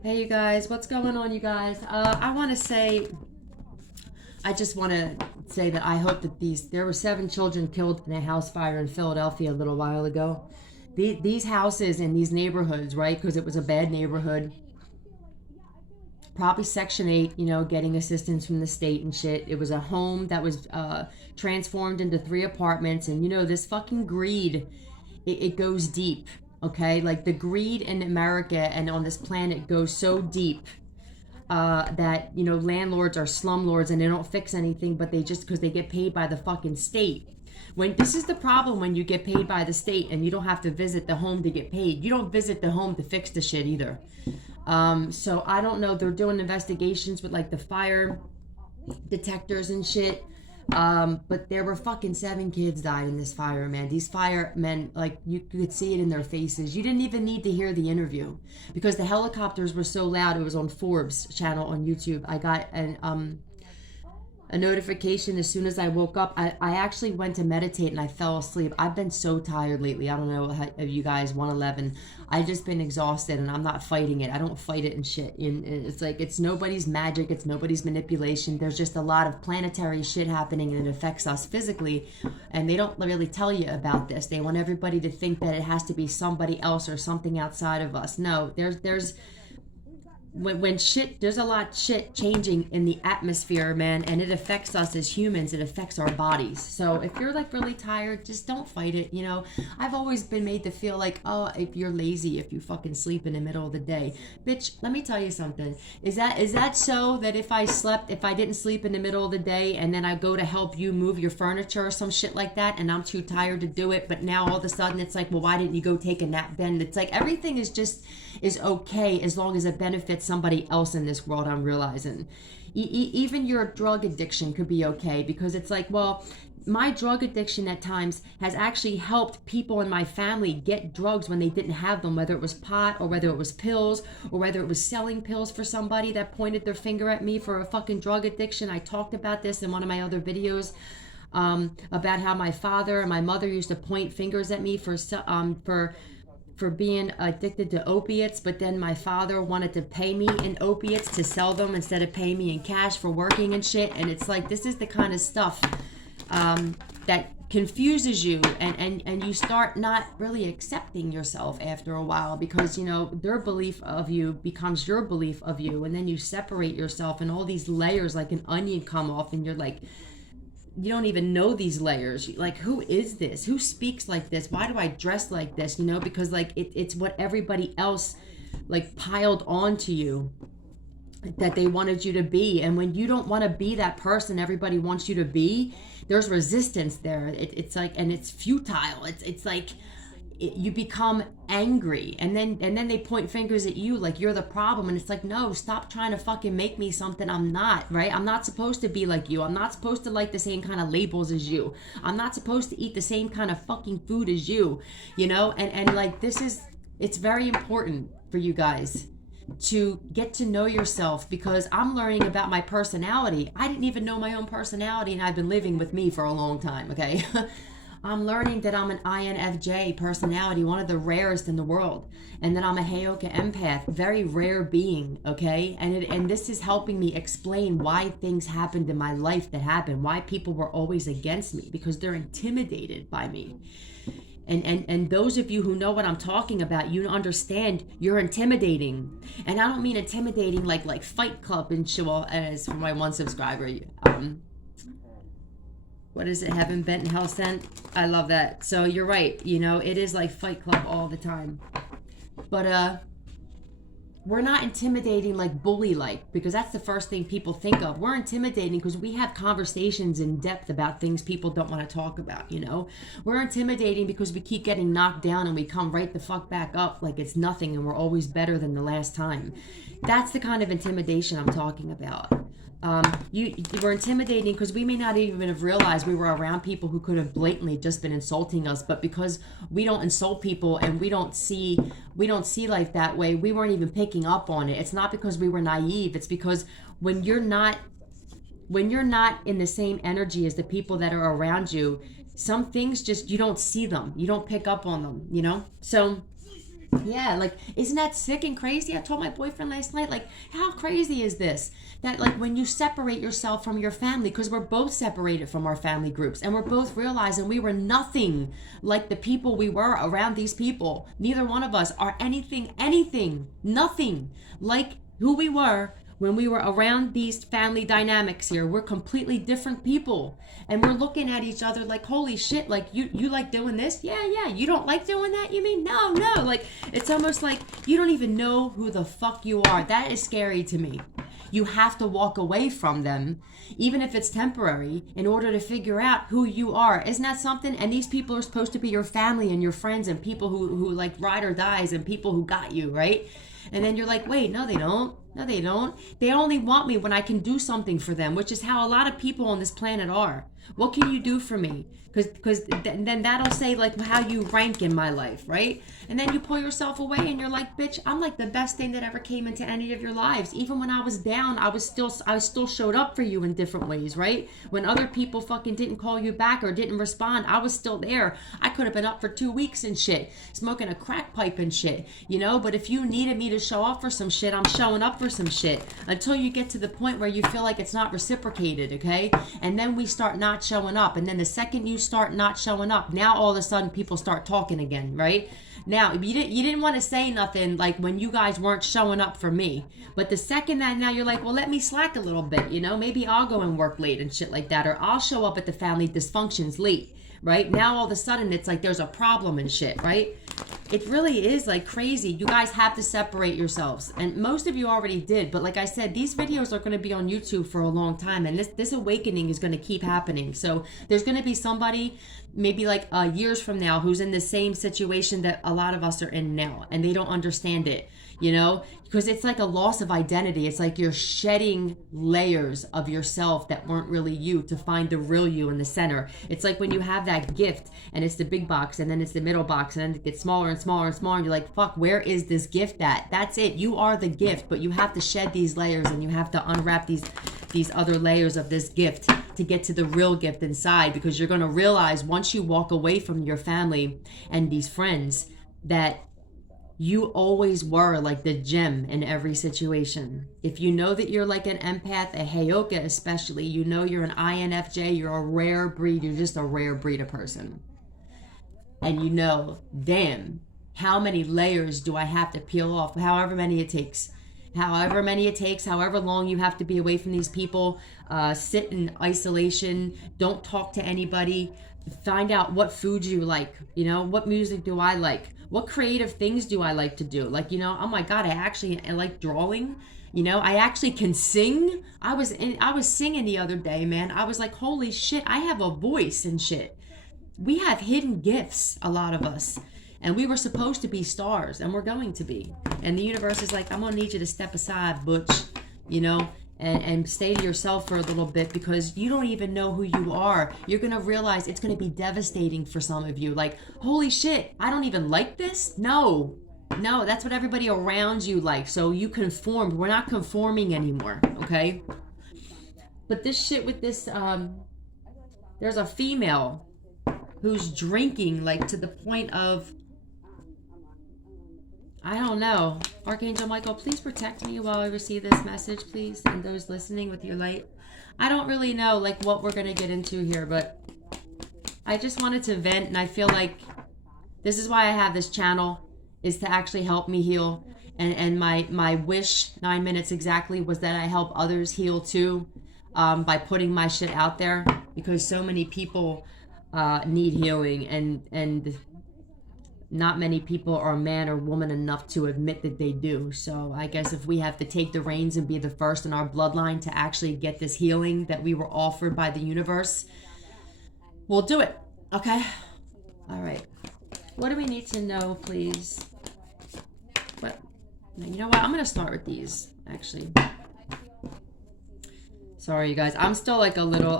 Hey you guys, what's going on, you guys? I just want to say that I hope that there were 7 children killed in a house fire in Philadelphia a little while ago. These houses in these neighborhoods, right? Because it was a bad neighborhood, probably Section 8, getting assistance from the state and shit. It was a home that was transformed into 3 apartments. And, this fucking greed, it goes deep, okay? Like the greed in America and on this planet goes so deep that landlords are slumlords and they don't fix anything, but they just because they get paid by the fucking state. When this is the problem, when you get paid by the state and you don't have to visit the home to get paid, you don't visit the home to fix the shit either. So I don't know. They're doing investigations with like the fire detectors and shit. But there were fucking 7 kids died in this fire, man. These firemen, like, you could see it in their faces. You didn't even need to hear the interview because the helicopters were so loud. It was on Forbes channel on YouTube. I got a notification as soon as I woke up. I actually went to meditate and I fell asleep. I've been so tired lately. I don't know how you guys, 111. I just been exhausted and I'm not fighting it. I don't fight it and shit. And it's like, it's nobody's magic. It's nobody's manipulation. There's just a lot of planetary shit happening and it affects us physically. And they don't really tell you about this. They want everybody to think that it has to be somebody else or something outside of us. No, there's when shit, there's a lot of shit changing in the atmosphere, man, and it affects us as humans. It affects our bodies. So if you're like really tired, just don't fight it. I've always been made to feel like, oh, if you're lazy, if you fucking sleep in the middle of the day, bitch, let me tell you something. Is that so that if I didn't sleep in the middle of the day and then I go to help you move your furniture or some shit like that and I'm too tired to do it, but now all of a sudden it's like, well, why didn't you go take a nap then? It's like everything is okay as long as it benefits somebody else in this world. I'm realizing even your drug addiction could be okay because it's like, well, my drug addiction at times has actually helped people in my family get drugs when they didn't have them, whether it was pot or whether it was pills or whether it was selling pills for somebody that pointed their finger at me for a fucking drug addiction. I talked about this in one of my other videos, about how my father and my mother used to point fingers at me for being addicted to opiates, but then my father wanted to pay me in opiates to sell them instead of paying me in cash for working and shit. And it's like, this is the kind of stuff that confuses you, and you start not really accepting yourself after a while because their belief of you becomes your belief of you, and then you separate yourself and all these layers like an onion come off and you're like, you don't even know these layers. Like, who is this? Who speaks like this? Why do I dress like this? Because like it's what everybody else like piled onto you that they wanted you to be. And when you don't want to be that person everybody wants you to be, there's resistance there. It's like, and it's futile. It's like you become angry, and then they point fingers at you like you're the problem, and it's like, no, stop trying to fucking make me something I'm not, right? I'm not supposed to be like you. I'm not supposed to like the same kind of labels as you. I'm not supposed to eat the same kind of fucking food as you, and like, it's very important for you guys to get to know yourself, because I'm learning about my personality. I didn't even know my own personality, and I've been living with me for a long time, okay? I'm learning that I'm an INFJ personality, one of the rarest in the world, and that I'm a Heyoka empath, very rare being, okay? And this is helping me explain why things happened in my life that happened, why people were always against me, because they're intimidated by me. And those of you who know what I'm talking about, you understand you're intimidating. And I don't mean intimidating like Fight Club and shit, as for my one subscriber. What is it? Heaven bent and hell sent. I love that. So you're right. It is like Fight Club all the time. But we're not intimidating like bully like, because that's the first thing people think of. We're intimidating because we have conversations in depth about things people don't want to talk about. We're intimidating because we keep getting knocked down and we come right the fuck back up like it's nothing and we're always better than the last time. That's the kind of intimidation I'm talking about. You were intimidating because we may not even have realized we were around people who could have blatantly just been insulting us, but because we don't insult people and we don't see life that way, we weren't even picking up on it. It's not because we were naive. It's because when you're not in the same energy as the people that are around you, some things just, you don't see them, you don't pick up on them. So Yeah, like, isn't that sick and crazy? I told my boyfriend last night, like, how crazy is this? That, like, when you separate yourself from your family, because we're both separated from our family groups, and we're both realizing we were nothing like the people we were around these people. Neither one of us are nothing like who we were when we were around these family dynamics here. We're completely different people, and we're looking at each other like, holy shit, like, you like doing this? Yeah, you don't like doing that? You mean no, like, it's almost like you don't even know who the fuck you are. That is scary to me. You have to walk away from them, even if it's temporary, in order to figure out who you are. Isn't that something? And these people are supposed to be your family and your friends and people who like ride or dies and people who got you, right? And then you're like, wait, no, they don't. No, they don't. They only want me when I can do something for them, which is how a lot of people on this planet are. What can you do for me? Because then that'll say like how you rank in my life, right? And then you pull yourself away and you're like, bitch, I'm like the best thing that ever came into any of your lives. Even when I was down, I still showed up for you in different ways, right? When other people fucking didn't call you back or didn't respond, I was still there. I could have been up for 2 weeks and shit, smoking a crack pipe and shit, you know? But if you needed me to show up for some shit, I'm showing up for some shit until you get to the point where you feel like it's not reciprocated, okay? And then we start not showing up. And then the second you start not showing up, now all of a sudden people start talking again, right? Now, you didn't want to say nothing like when you guys weren't showing up for me. But the second that now you're like, well, let me slack a little bit, you know? Maybe I'll go and work late and shit like that. Or I'll show up at the family dysfunctions late, right? Now all of a sudden it's like there's a problem and shit, right? It really is like crazy. You guys have to separate yourselves. And most of you already did. But like I said, these videos are going to be on YouTube for a long time. And this awakening is going to keep happening. So there's going to be somebody maybe like years from now who's in the same situation that a lot of us are in now. And they don't understand it, you know? Because it's like a loss of identity. It's like you're shedding layers of yourself that weren't really you to find the real you in the center. It's like when you have that gift and it's the big box and then it's the middle box and then it gets smaller and smaller and smaller and you're like, fuck, where is this gift at? That's it. You are the gift, but you have to shed these layers and you have to unwrap these other layers of this gift to get to the real gift inside, because you're going to realize once you walk away from your family and these friends that you always were like the gem in every situation. If you know that you're like an empath, a Heyoka especially, you know you're an INFJ, you're a rare breed, you're just a rare breed of person. And you know, damn, how many layers do I have to peel off? However many it takes, however long you have to be away from these people, sit in isolation, don't talk to anybody, find out what foods you like, you know, what music do I like? What creative things do I like to do? Like, you know, oh my God, I like drawing. You know, I actually can sing. I was singing the other day, man. I was like, holy shit, I have a voice and shit. We have hidden gifts, a lot of us. And we were supposed to be stars, and we're going to be. And the universe is like, I'm going to need you to step aside, butch, you know, and stay to yourself for a little bit, because you don't even know who you are. You're going to realize it's going to be devastating for some of you. Like, holy shit, I don't even like this? No, that's what everybody around you likes. So you conformed. We're not conforming anymore, okay? But this shit with this, there's a female who's drinking, like, to the point of, I don't know. Archangel Michael, please protect me while I receive this message, please. And those listening with your light. I don't really know, like, what we're going to get into here, but I just wanted to vent, and I feel like this is why I have this channel, is to actually help me heal. And my wish, 9 minutes exactly, was that I help others heal too, by putting my shit out there, because so many people need healing, and not many people are man or woman enough to admit that they do. So I guess if we have to take the reins and be the first in our bloodline to actually get this healing that we were offered by the universe, we'll do it. Okay? All right. What do we need to know, please? What? You know what? I'm going to start with these, actually. Sorry, you guys. I'm still like a little,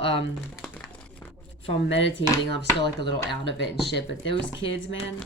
from meditating, I'm still like a little out of it and shit. But those kids, man,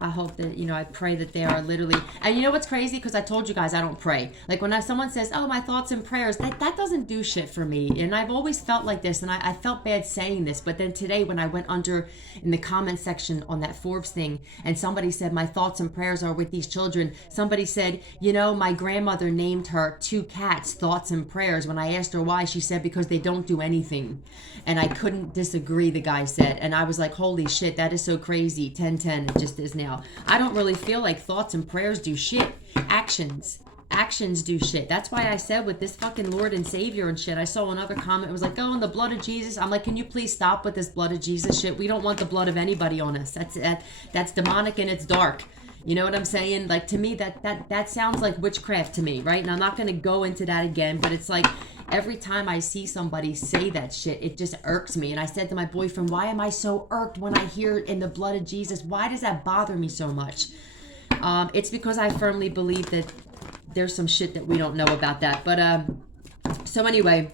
I hope that, I pray that they are literally, and you know what's crazy? Because I told you guys I don't pray. Like when someone says, oh, my thoughts and prayers, that doesn't do shit for me. And I've always felt like this, and I felt bad saying this. But then today when I went under in the comment section on that Forbes thing, and somebody said, my thoughts and prayers are with these children. Somebody said, my grandmother named her 2 cats Thoughts and Prayers. When I asked her why, she said, because they don't do anything. And I couldn't disagree, the guy said. And I was like, holy shit, that is so crazy. 10-10, it just is now. I don't really feel like thoughts and prayers do shit. Actions do shit. That's why I said with this fucking Lord and Savior and shit, I saw another comment, it was like, oh, in the blood of Jesus. I'm like, can you please stop with this blood of Jesus shit? We don't want the blood of anybody on us. That's demonic and it's dark. You know what I'm saying? Like, to me, that sounds like witchcraft to me, right? And I'm not going to go into that again, but it's like, every time I see somebody say that shit, it just irks me. And I said to my boyfriend, why am I so irked when I hear in the blood of Jesus? Why does that bother me so much? It's because I firmly believe that there's some shit that we don't know about that. But, so anyway,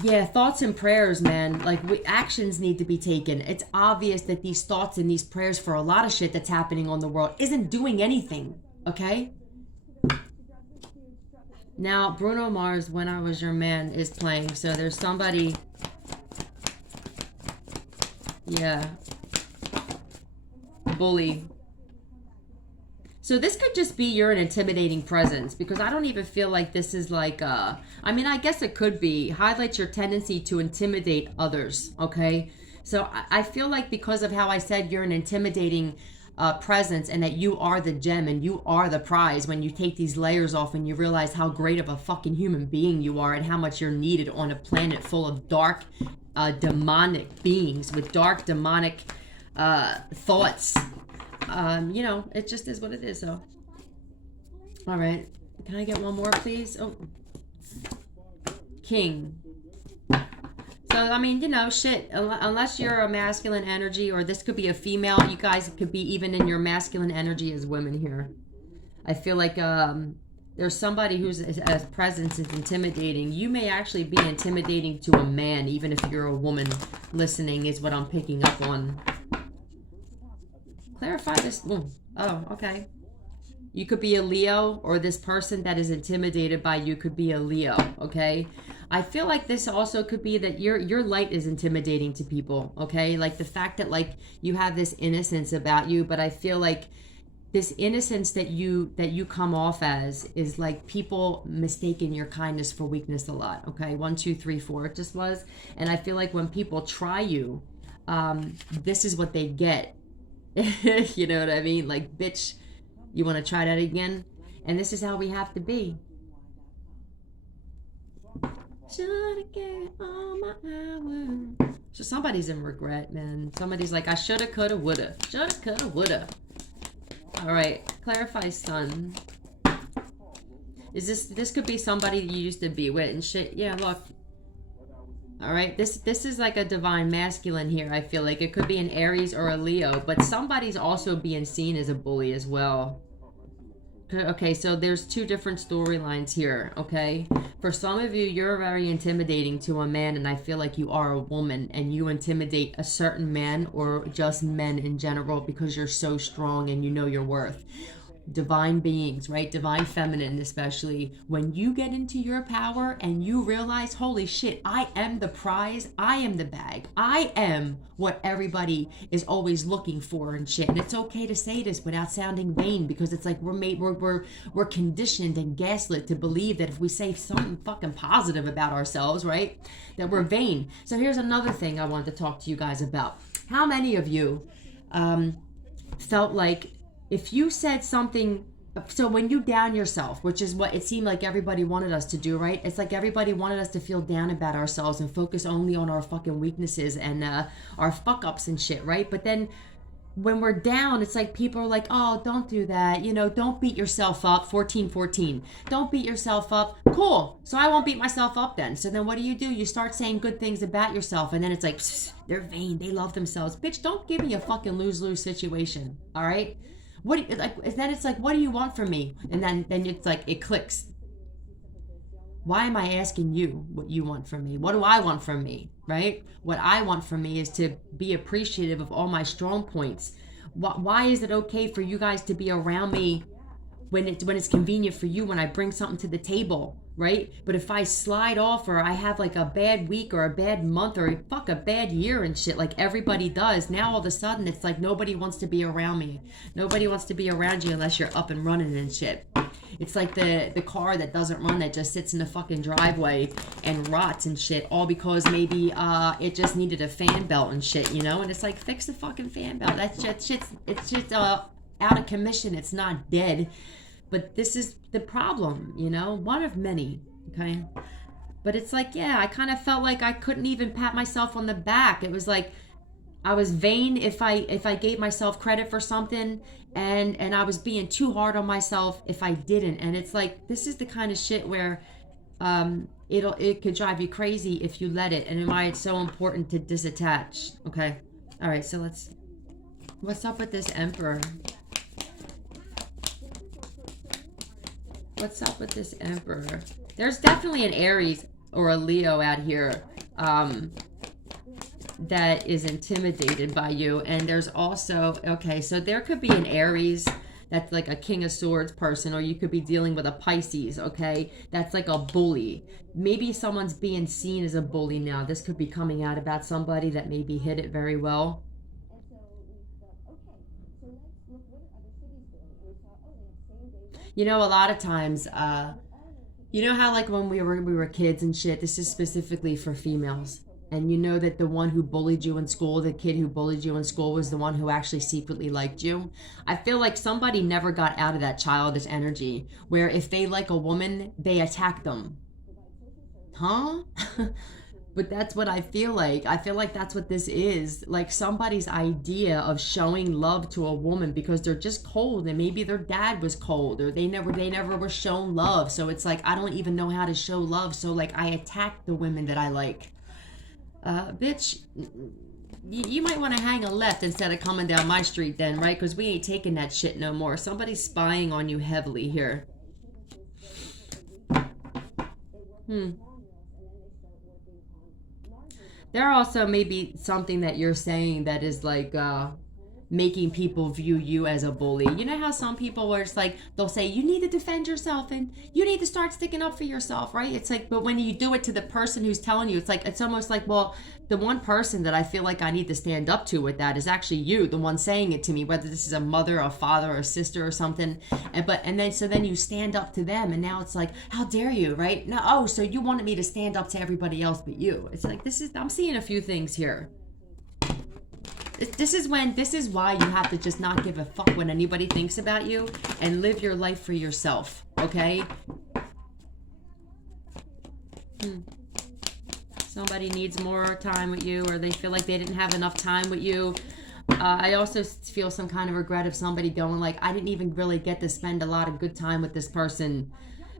yeah, thoughts and prayers, man. Like, actions need to be taken. It's obvious that these thoughts and these prayers for a lot of shit that's happening on the world isn't doing anything, okay? Now, Bruno Mars, When I Was Your Man, is playing. So there's somebody... Yeah. Bully. So this could just be you're an intimidating presence, because I don't even feel like this is like, I mean, I guess it could be. Highlights your tendency to intimidate others, okay? So I feel like because of how I said you're an intimidating presence, and that you are the gem and you are the prize, when you take these layers off and you realize how great of a fucking human being you are and how much you're needed on a planet full of dark, demonic beings with dark, demonic thoughts. It just is what it is. So, all right, can I get one more, please? Oh, King. So, I mean, shit, unless you're a masculine energy, or this could be a female, you guys could be even in your masculine energy as women here. I feel like there's somebody whose presence is intimidating. You may actually be intimidating to a man, even if you're a woman listening, is what I'm picking up on. Clarify this. Oh, okay. You could be a Leo, or this person that is intimidated by you could be a Leo, okay? I feel like this also could be that your light is intimidating to people, okay? Like the fact that like you have this innocence about you, but I feel like this innocence that you come off as is like people mistaking your kindness for weakness a lot, okay? 1, 2, 3, 4 it just was. And I feel like when people try you, this is what they get. You know what I mean? Like, bitch, you want to try that again? And this is how we have to be. Shoulda get all my hours. So somebody's in regret, man. Somebody's like, I shoulda, coulda, woulda. Shoulda, coulda, woulda. All right, clarify, son. Is this could be somebody you used to be with and shit. Yeah, look. All right, this is like a divine masculine here. I feel like it could be an Aries or a Leo, but somebody's also being seen as a bully as well. Okay, so there's 2 different storylines here, okay? For some of you, you're very intimidating to a man, and I feel like you are a woman, and you intimidate a certain man or just men in general because you're so strong and you know your worth. Divine beings, right? Divine feminine, especially when you get into your power and you realize, holy shit, I am the prize, I am the bag, I am what everybody is always looking for and shit. And it's okay to say this without sounding vain, because it's like we're conditioned and gaslit to believe that if we say something fucking positive about ourselves, right, that we're vain. So here's another thing I wanted to talk to you guys about. How many of you felt like if you said something, so when you down yourself, which is what it seemed like everybody wanted us to do, right? It's like everybody wanted us to feel down about ourselves and focus only on our fucking weaknesses and our fuck ups and shit, right? But then when we're down, it's like people are like, oh, don't do that. Don't beat yourself up. 14. Don't beat yourself up. Cool. So I won't beat myself up then. So then what do? You start saying good things about yourself. And then it's like, they're vain. They love themselves. Bitch, don't give me a fucking lose-lose situation. All right? Then it's like, what do you want from me? And then it's like, it clicks. Why am I asking you what you want from me? What do I want from me, right? What I want from me is to be appreciative of all my strong points. Why is it okay for you guys to be around me when it's convenient for you, when I bring something to the table, right? But if I slide off, or I have like a bad week or a bad month or fuck a bad year and shit, like everybody does, now all of a sudden it's like nobody wants to be around me. Nobody wants to be around you unless you're up and running and shit. It's like the car that doesn't run, that just sits in the fucking driveway and rots and shit, all because maybe it just needed a fan belt and shit, you know? And it's like, fix the fucking fan belt. It's just out of commission. It's not dead. But this is the problem, you know? One of many, okay? But it's like, yeah, I kind of felt like I couldn't even pat myself on the back. It was like I was vain if I gave myself credit for something, and I was being too hard on myself if I didn't. And it's like, this is the kind of shit where it could drive you crazy if you let it, and why it's so important to disattach, okay? All right, so what's up with this Emperor? What's up with this Emperor? There's definitely an Aries or a Leo out here that is intimidated by you. And there's also, okay, so there could be an Aries that's like a King of Swords person, or you could be dealing with a Pisces, okay? That's like a bully. Maybe someone's being seen as a bully now. This could be coming out about somebody that maybe hid it very well. You know, a lot of times, you know how like when we were kids and shit, this is specifically for females. And you know that the one who bullied you in school, the kid who bullied you in school, was the one who actually secretly liked you. I feel like somebody never got out of that childish energy where if they like a woman, they attack them. Huh? But that's what I feel like. I feel like that's what this is. Like somebody's idea of showing love to a woman because they're just cold, and maybe their dad was cold, or they never were shown love. So it's like, I don't even know how to show love. So like I attack the women that I like. Bitch, you might want to hang a left instead of coming down my street then, right? Because we ain't taking that shit no more. Somebody's spying on you heavily here. There also may be something that you're saying that is like making people view you as a bully. You know how some people where it's like they'll say you need to defend yourself and you need to start sticking up for yourself, right? It's like, but when you do it to the person who's telling you, it's like, it's almost like, well, the one person that I feel like I need to stand up to with that is actually you, the one saying it to me, whether this is a mother, a father, or a sister or something. And then you stand up to them, and now it's like, how dare you, right? No, oh, so you wanted me to stand up to everybody else but you. It's like, I'm seeing a few things here. This is why you have to just not give a fuck what anybody thinks about you and live your life for yourself, okay? Somebody needs more time with you, or they feel like they didn't have enough time with you. I also feel some kind of regret of somebody going like, I didn't even really get to spend a lot of good time with this person,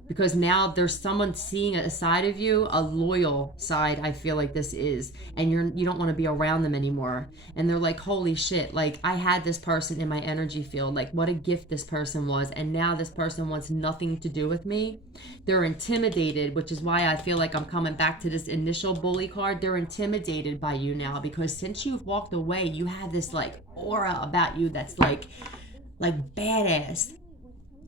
because now there's someone seeing a side of you, a loyal side, I feel like this is, and you don't want to be around them anymore. And they're like, holy shit, like I had this person in my energy field, like what a gift this person was, and now this person wants nothing to do with me. They're intimidated, which is why I feel like I'm coming back to this initial bully card. They're intimidated by you now, because since you've walked away, you have this like aura about you that's like badass.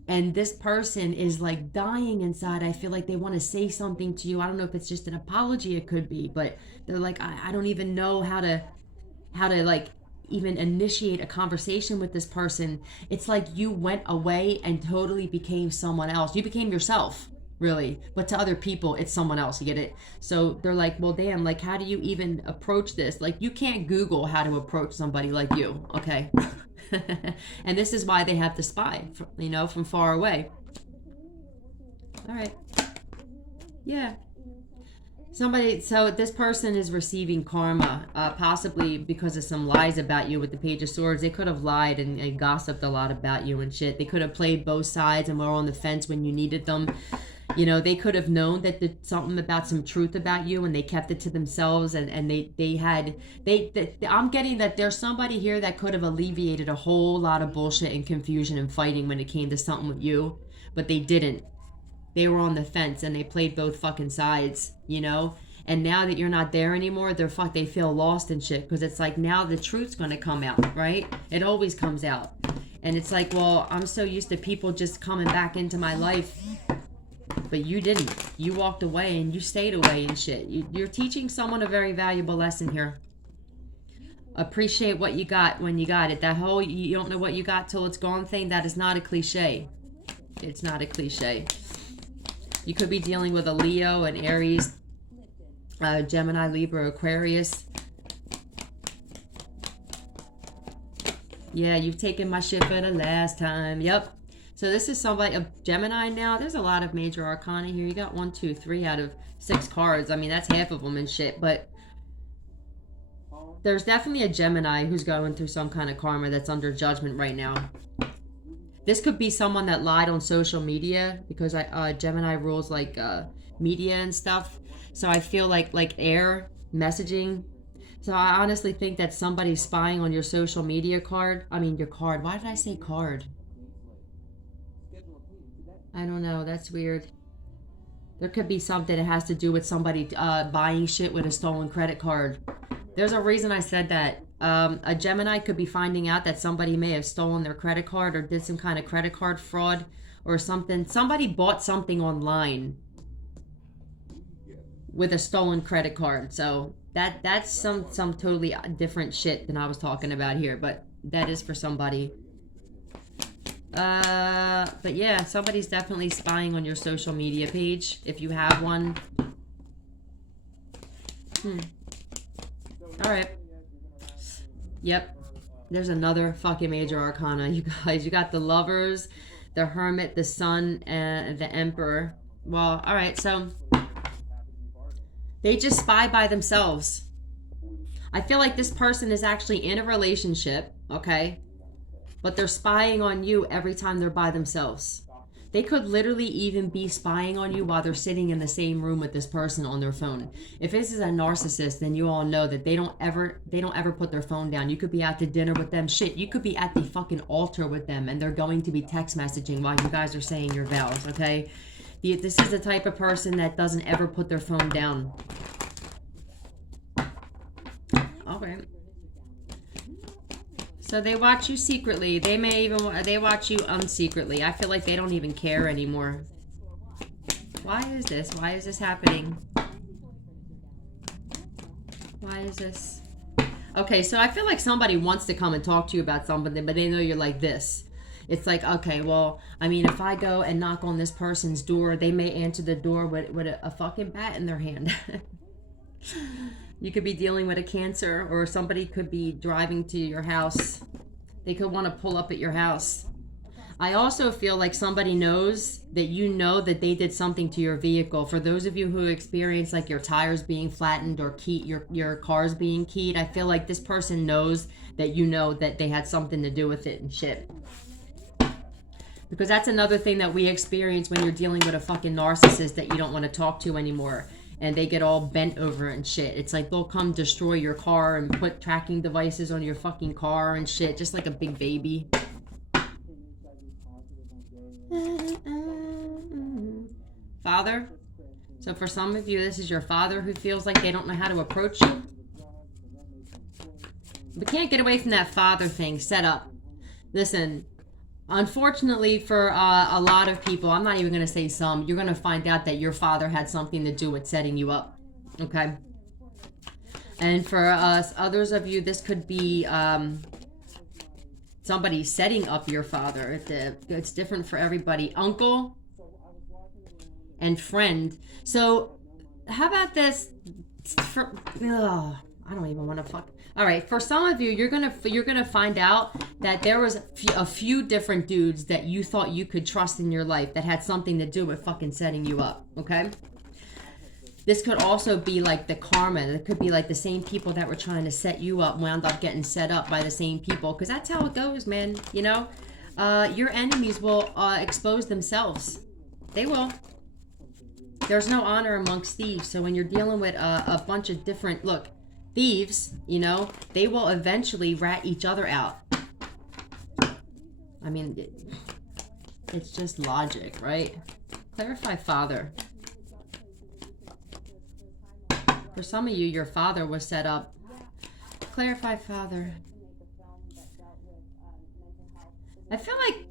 And this person is like dying inside. I feel like they want to say something to you. I don't know if it's just an apology, it could be, but they're like, I don't even know how to like even initiate a conversation with this person. It's like you went away and totally became someone else. You became yourself, really. But to other people, it's someone else. You get it? So they're like, well, damn, like, how do you even approach this? Like, you can't Google how to approach somebody like you, okay? And this is why they have to spy, from far away. All right. Yeah. So this person is receiving karma, possibly because of some lies about you with the Page of Swords. They could have lied and gossiped a lot about you and shit. They could have played both sides and were on the fence when you needed them. They could have known that there's something about some truth about you, and they kept it to themselves, and I'm getting that there's somebody here that could have alleviated a whole lot of bullshit and confusion and fighting when it came to something with you, but they didn't. They were on the fence and they played both fucking sides, and And now that you're not there anymore, they feel lost and shit. Because it's like, now the truth's going to come out, right? It always comes out. And it's like, well, I'm so used to people just coming back into my life. But you didn't. You walked away and you stayed away and shit. You're teaching someone a very valuable lesson here. Appreciate what you got when you got it. That whole you don't know what you got till it's gone thing, that is not a cliche. It's not a cliche. You could be dealing with a Leo, an Aries, Gemini, Libra, Aquarius. Yeah, you've taken my shit for the last time. Yep. So this is somebody, a Gemini now. There's a lot of major arcana here. You got 1, 2, 3 out of 6 cards. I mean, that's half of them and shit. But there's definitely a Gemini who's going through some kind of karma that's under judgment right now. This could be someone that lied on social media, because Gemini rules like media and stuff. So I feel like air messaging. So I honestly think that somebody's spying on your social media card. I mean, your card. Why did I say card? I don't know. That's weird. There could be something that has to do with somebody buying shit with a stolen credit card. There's a reason I said that. A Gemini could be finding out that somebody may have stolen their credit card or did some kind of credit card fraud or something. Somebody bought something online with a stolen credit card. So that's some totally different shit than I was talking about here. But that is for somebody. But yeah, somebody's definitely spying on your social media page if you have one. All right. Yep. There's another fucking major arcana, you guys. You got the Lovers, the Hermit, the Sun, and the Emperor. Well, all right. So they just spy by themselves. I feel like this person is actually in a relationship, okay? But they're spying on you every time they're by themselves. They could literally even be spying on you while they're sitting in the same room with this person on their phone. If this is a narcissist, then you all know that they don't ever put their phone down. You could be out to dinner with them. Shit, you could be at the fucking altar with them and they're going to be text messaging while you guys are saying your vows, okay? This is the type of person that doesn't ever put their phone down. Okay. So they watch you secretly. They watch you unsecretly. I feel like they don't even care anymore. Why is this? Why is this happening? Why is this? Okay, so I feel like somebody wants to come and talk to you about something, but they know you're like this. It's like, okay, well, I mean, if I go and knock on this person's door, they may answer the door with a fucking bat in their hand. You could be dealing with a Cancer, or somebody could be driving to your house. They could want to pull up at your house. I also feel like somebody knows that you know that they did something to your vehicle. For those of you who experience like your tires being flattened or your cars being keyed, I feel like this person knows that you know that they had something to do with it and shit. Because that's another thing that we experience when you're dealing with a fucking narcissist that you don't want to talk to anymore. And they get all bent over and shit. It's like they'll come destroy your car and put tracking devices on your fucking car and shit. Just like a big baby. Father. So for some of you, this is your father who feels like they don't know how to approach you. We can't get away from that father thing set up. Listen. Unfortunately for a lot of people, I'm not even going to say some, you're going to find out that your father had something to do with setting you up, okay? And for us, others of you, this could be somebody setting up your father. It's different for everybody. Uncle and friend. So how about this? I don't even want to fuck. All right, for some of you, you're gonna find out that there was a few different dudes that you thought you could trust in your life that had something to do with fucking setting you up, okay? This could also be like the karma. It could be like the same people that were trying to set you up wound up getting set up by the same people, because that's how it goes, man, you know? Your enemies will expose themselves. They will. There's no honor amongst thieves, so when you're dealing with a bunch of different, look, thieves, you know, they will eventually rat each other out. I mean, it's just logic, right? Clarify father. For some of you, your father was set up. Clarify, father. I feel like...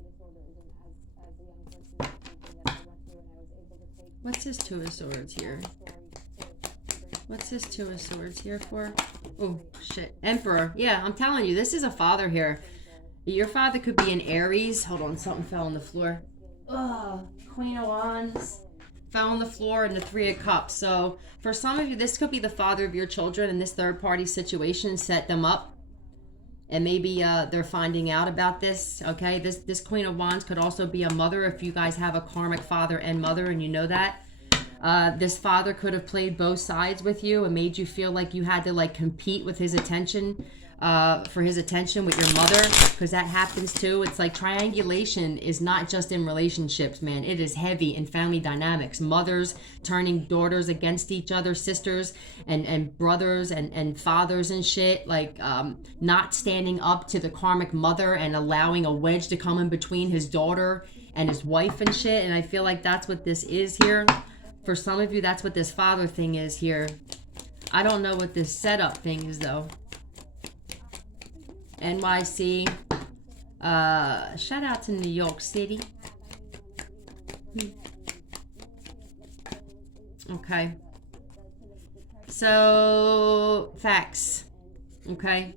What's this Two of Swords here? What's this Two of Swords here for? Oh, shit. Emperor. Yeah, I'm telling you, this is a father here. Your father could be an Aries. Hold on, something fell on the floor. Ugh, Queen of Wands. Fell on the floor and the Three of Cups. So, for some of you, this could be the father of your children, and this third-party situation set them up. And maybe they're finding out about this, okay? This Queen of Wands could also be a mother if you guys have a karmic father and mother and you know that. This father could have played both sides with you and made you feel like you had to like compete with his attention, for his attention with your mother, because that happens too. It's like triangulation is not just in relationships, man. It is heavy in family dynamics. Mothers turning daughters against each other, sisters and brothers and fathers and shit, like not standing up to the karmic mother and allowing a wedge to come in between his daughter and his wife and shit. And I feel like that's what this is here. For some of you, that's what this father thing is here. I don't know what this setup thing is though. NYC. Shout out to New York City. Okay. So, facts. Okay.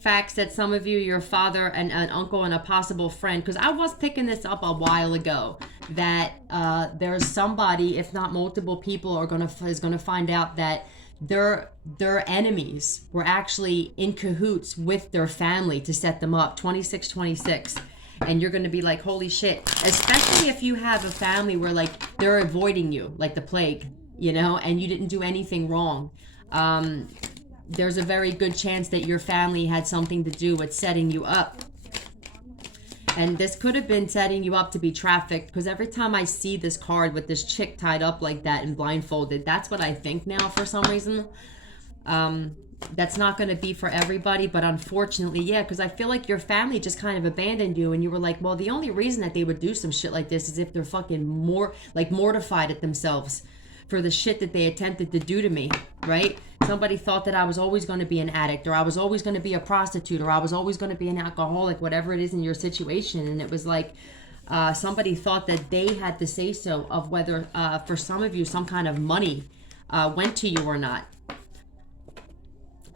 Facts that some of you, your father and an uncle and a possible friend, because I was picking this up a while ago, that there's somebody, if not multiple people, is gonna find out that their enemies were actually in cahoots with their family to set them up. 2626. And you're going to be like, holy shit. Especially if you have a family where like they're avoiding you like the plague, you know, and you didn't do anything wrong. There's a very good chance that your family had something to do with setting you up. And this could have been setting you up to be trafficked, because every time I see this card with this chick tied up like that and blindfolded, that's what I think now for some reason. That's not going to be for everybody, but unfortunately, yeah, because I feel like your family just kind of abandoned you, and you were like, well, the only reason that they would do some shit like this is if they're fucking mortified at themselves for the shit that they attempted to do to me, right? Somebody thought that I was always going to be an addict, or I was always going to be a prostitute, or I was always going to be an alcoholic, whatever it is in your situation. And it was like somebody thought that they had the say so of whether for some of you some kind of money went to you or not.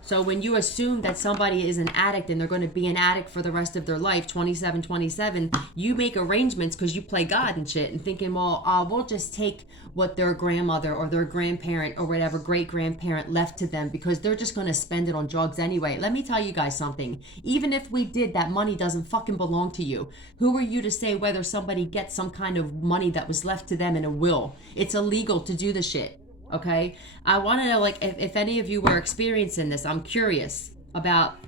So when you assume that somebody is an addict and they're going to be an addict for the rest of their life, 27, you make arrangements because you play God and shit and thinking, well, we'll just take what their grandmother or their grandparent or whatever great-grandparent left to them because they're just going to spend it on drugs anyway. Let me tell you guys something. Even if we did, that money doesn't fucking belong to you. Who are you to say whether somebody gets some kind of money that was left to them in a will? It's illegal to do the shit. Okay, I want to know, like, if any of you were experiencing this. I'm curious about,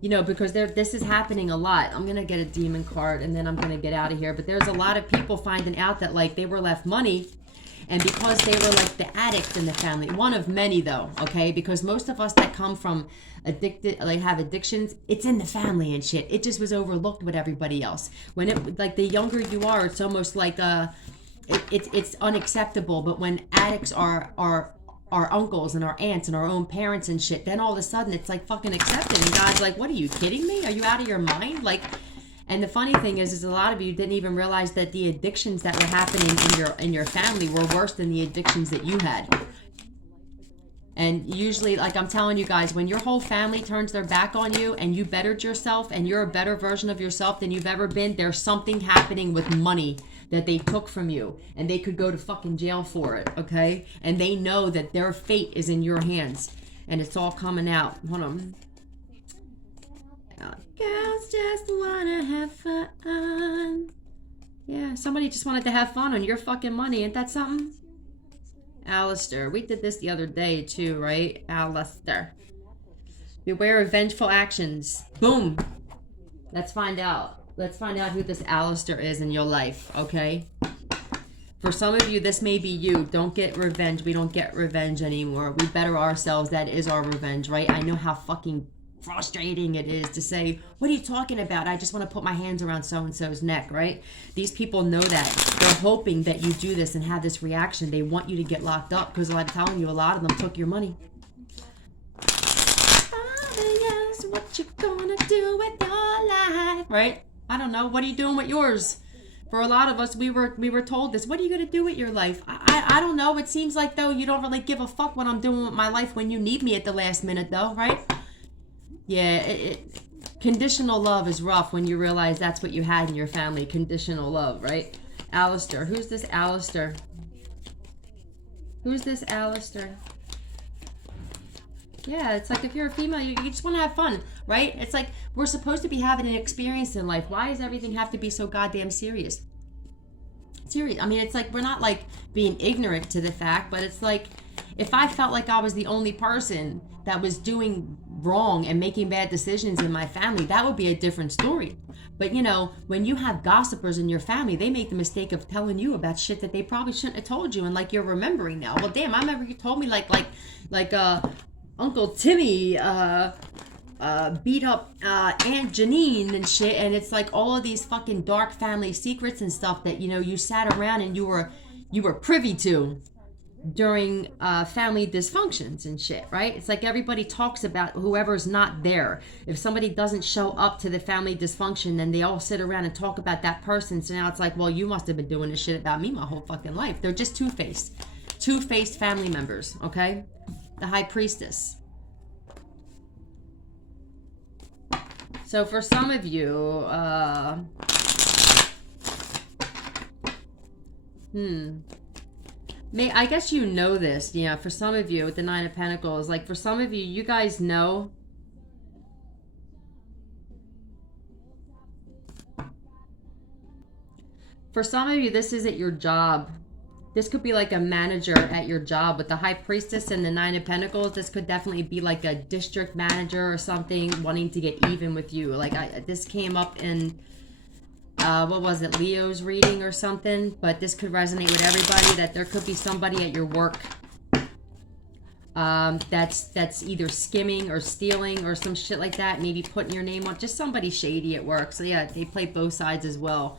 you know, because this is happening a lot. I'm gonna get a demon card and then I'm gonna get out of here. But there's a lot of people finding out that like they were left money, and because they were like the addict in the family, one of many though. Okay, because most of us that come from addicted, like have addictions, it's in the family and shit. It just was overlooked with everybody else. When it, like, the younger you are, it's almost like it's unacceptable. But when addicts are our uncles and our aunts and our own parents and shit, then all of a sudden it's like fucking accepted, and God's like, what are you kidding me? Are you out of your mind? Like, and the funny thing is a lot of you didn't even realize that the addictions that were happening in your family were worse than the addictions that you had. And usually, like I'm telling you guys, when your whole family turns their back on you and you bettered yourself and you're a better version of yourself than you've ever been, there's something happening with money that they took from you, and they could go to fucking jail for it, okay? And they know that their fate is in your hands, and it's all coming out. Hold on. Girls just wanna have fun. Yeah, somebody just wanted to have fun on your fucking money. Ain't that something? Alistair. We did this the other day too, right? Alistair. Beware of vengeful actions. Boom. Let's find out. Let's find out who this Alistair is in your life, okay? For some of you, this may be you. Don't get revenge. We don't get revenge anymore. We better ourselves. That is our revenge, right? I know how fucking frustrating it is to say, what are you talking about? I just want to put my hands around so-and-so's neck, right? These people know that. They're hoping that you do this and have this reaction. They want you to get locked up because I'm telling you, a lot of them took your money. What you gonna do with your life, right? I don't know. What are you doing with yours? For a lot of us, we were told this. What are you gonna do with your life? I don't know. It seems like though you don't really give a fuck what I'm doing with my life when you need me at the last minute, though, right? Yeah. Conditional love is rough when you realize that's what you had in your family. Conditional love, right? Alistair. Who's this Alistair? Who's this Alistair? Yeah, it's like if you're a female, you just want to have fun, right? It's like we're supposed to be having an experience in life. Why does everything have to be so goddamn serious? Serious. I mean, it's like we're not like being ignorant to the fact, but it's like if I felt like I was the only person that was doing wrong and making bad decisions in my family, that would be a different story. But you know, when you have gossipers in your family, they make the mistake of telling you about shit that they probably shouldn't have told you, and like you're remembering now. Well, damn, I remember you told me like Uncle Timmy beat up Aunt Janine and shit, and it's like all of these fucking dark family secrets and stuff that you know you sat around and you were privy to during family dysfunctions and shit, right? It's like everybody talks about whoever's not there. If somebody doesn't show up to the family dysfunction, then they all sit around and talk about that person. So now it's like, well, you must have been doing this shit about me my whole fucking life. They're just two-faced family members, okay? The High Priestess. So for some of you, I guess you know this, yeah, for some of you with the Nine of Pentacles, like for some of you, you guys know for some of you, this is at your job. This could be like a manager at your job with the High Priestess and the Nine of Pentacles. This could definitely be like a district manager or something wanting to get even with you. Like this came up in, what was it, Leo's reading or something. But this could resonate with everybody, that there could be somebody at your work that's either skimming or stealing or some shit like that. Maybe putting your name on, just somebody shady at work. So yeah, they play both sides as well.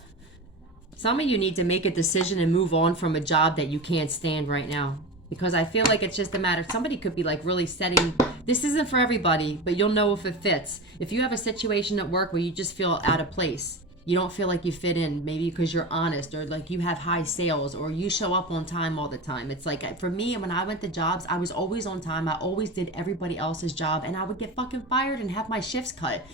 Some of you need to make a decision and move on from a job that you can't stand right now. Because I feel like it's just a matter, somebody could be like really setting, this isn't for everybody, but you'll know if it fits. If you have a situation at work where you just feel out of place, you don't feel like you fit in, maybe because you're honest or like you have high sales or you show up on time all the time. It's like, for me, when I went to jobs, I was always on time. I always did everybody else's job and I would get fucking fired and have my shifts cut.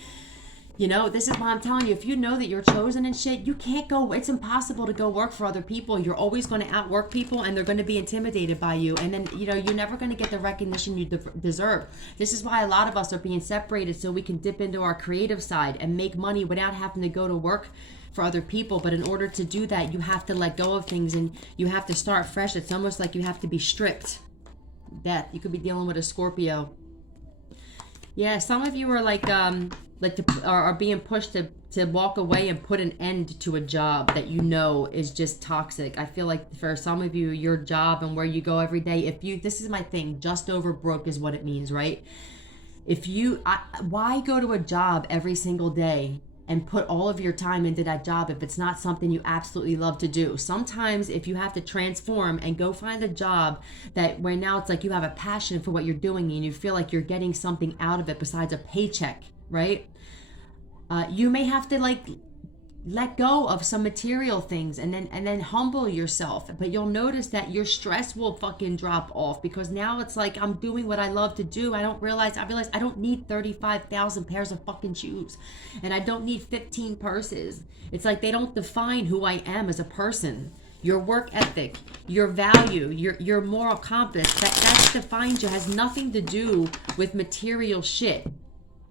You know, this is why I'm telling you, if you know that you're chosen and shit, you can't go, it's impossible to go work for other people. You're always going to outwork people and they're going to be intimidated by you. And then, you know, you're never going to get the recognition you deserve. This is why a lot of us are being separated so we can dip into our creative side and make money without having to go to work for other people. But in order to do that, you have to let go of things and you have to start fresh. It's almost like you have to be stripped. Death. You could be dealing with a Scorpio. Yeah, some of you are are being pushed to walk away and put an end to a job that you know is just toxic. I feel like for some of you, your job and where you go every day, this is my thing, just over broke is what it means, right? Why go to a job every single day and put all of your time into that job if it's not something you absolutely love to do? Sometimes if you have to transform and go find a job where now it's like you have a passion for what you're doing and you feel like you're getting something out of it besides a paycheck, right? You may have to let go of some material things and then humble yourself. But you'll notice that your stress will fucking drop off because now it's like I'm doing what I love to do. I realize I don't need 35,000 pairs of fucking shoes and I don't need 15 purses. It's like they don't define who I am as a person. Your work ethic, your value, your moral compass, that defines you, has nothing to do with material shit.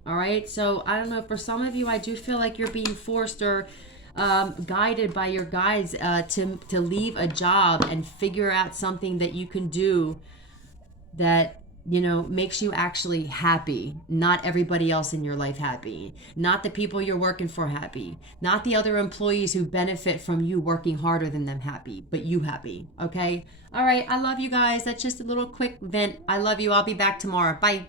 All right, so I don't know, for some of you, I do feel like you're being forced or guided by your guides to leave a job and figure out something that you can do that, you know, makes you actually happy. Not everybody else in your life happy. Not the people you're working for happy. Not the other employees who benefit from you working harder than them happy, but you happy, okay? All right, I love you guys. That's just a little quick vent. I love you. I'll be back tomorrow. Bye.